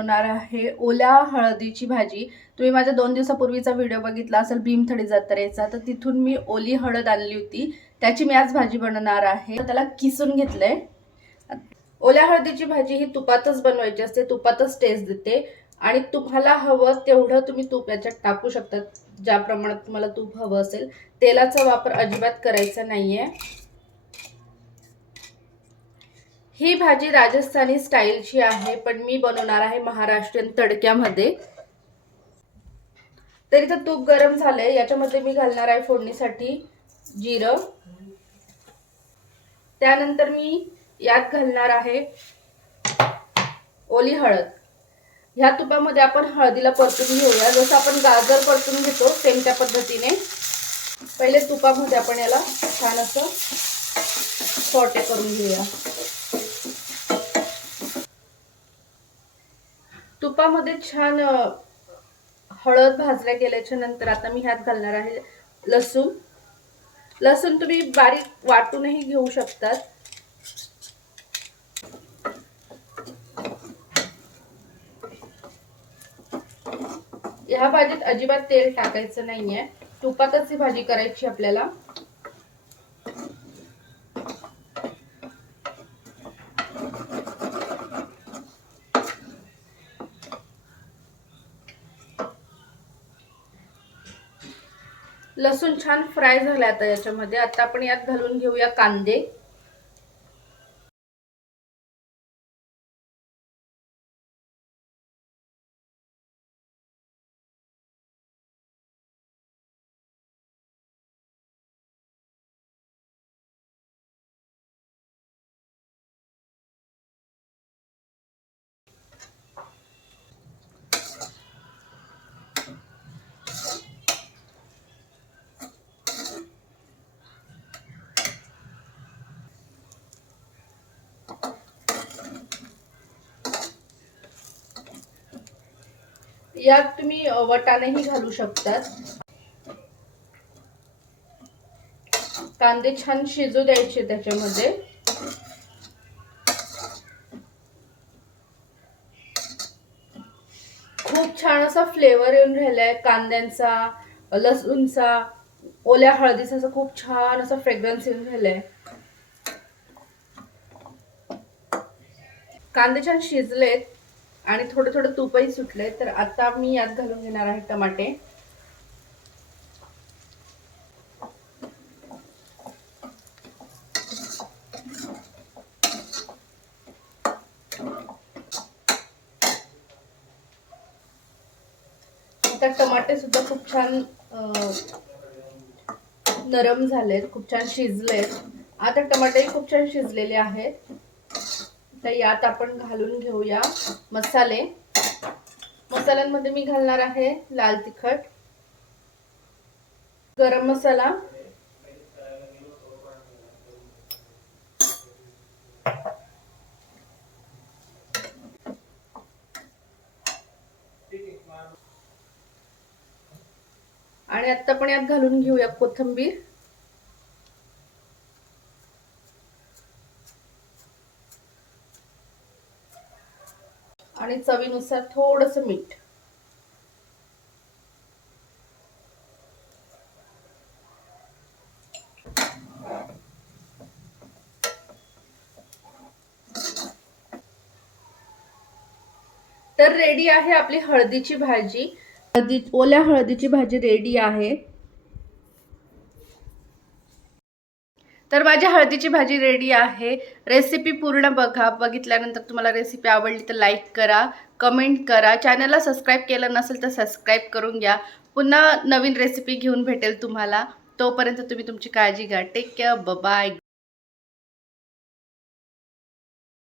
बनवणार आहे ओल्या हळदीची भाजी। तुम्ही माझ्या 2 दिवसापूर्वीचा व्हिडिओ बघितला असेल भीमथडी जत्रेचा, तर तिथून मी ओली हळद आणली होती, त्याची मी आज भाजी बनवणार आहे। त्याला किसून घेतलंय। ओल्या हळदीची भाजी ही तुपातच बनवायची असते, तुपातच टेस्ट देते आणि तुम्हाला हवं तेवढं तुम्ही तूप याच्यात टाकू शकता, ज्या प्रमाणात तुम्हाला तूप हवं असेल। तेलाचा वापर अजिबात करायचा नाहीये। ही भाजी राजस्थानी स्टाईलची आहे, पण मी बनवणार आहे महाराष्ट्रीयन तडक्यामध्ये। तर इथं तूप गरम झालंय, याच्यामध्ये मी घालणार आहे फोडणीसाठी जिरं। त्यानंतर मी यात घालणार आहे ओली हळद। ह्या तुपामध्ये आपण हळदीला परतून घेऊया, जसं आपण गाजर परतून घेतो सेम त्या पद्धतीने। पहिले तुपामध्ये आपण याला छान असं सॉटे करून घेऊया। तुपामध्ये छान हळद भाजल्या गेल्याच्या नंतर आता मी ह्यात घालणार आहे लसूण। लसूण तुम्ही बारीक वाटूनही घेऊ शकतात। या भाजीत अजिबात तेल टाकायचं नाहीये, तुपातच ही भाजी करायची आपल्याला। लसूण छान फ्राय झाला आता याच्यामध्ये। आता आपण यात घालून घेऊया कांदे। यात तुम्ही वाटाणेही घालू शकतात। कांदे छान शिजू द्यायचे त्याच्यामध्ये। खूप छान असा फ्लेवर येऊन राहिलाय कांद्यांचा, लसूणचा, ओल्या हळदीचा, असं खूप छान असा फ्रेग्रन्स येऊन राहिलाय। कांदे छान शिजलेत आणि थोडं थोडं तूपही सुटले, तर आता मी यात घालून घेणार आहे टमाटे। आता टमाटे सुद्धा खूप छान नरम झालेत, खूप छान शिजलेत। आता टमाटे खूप छान शिजलेले आहेत। तर यात आपण घालून घेऊया मसाले। मसाल्यांमध्ये मी घालणार आहे लाल तिखट, गरम मसाला, आणि आता आपण यात घालून घेऊया कोथिंबीर। आणि चवीनुसार थोडंसं मीठ। तर रेडी आहे आपली हळदीची भाजी। ओल्या हळदीची भाजी रेडी आहे। तर माझी हळदीची भाजी रेडी आहे। रेसिपी पूर्ण बघा, बघितल्यानंतर तुम्हाला रेसिपी आवडली तर लाईक करा, कमेंट करा। चॅनलला सबस्क्राईब केलं नसेल तर सबस्क्राईब करून घ्या। पुन्हा नवीन रेसिपी घेऊन भेटेल तुम्हाला। तोपर्यंत तुम्ही तुमची काळजी घ्या। Take care, bye bye.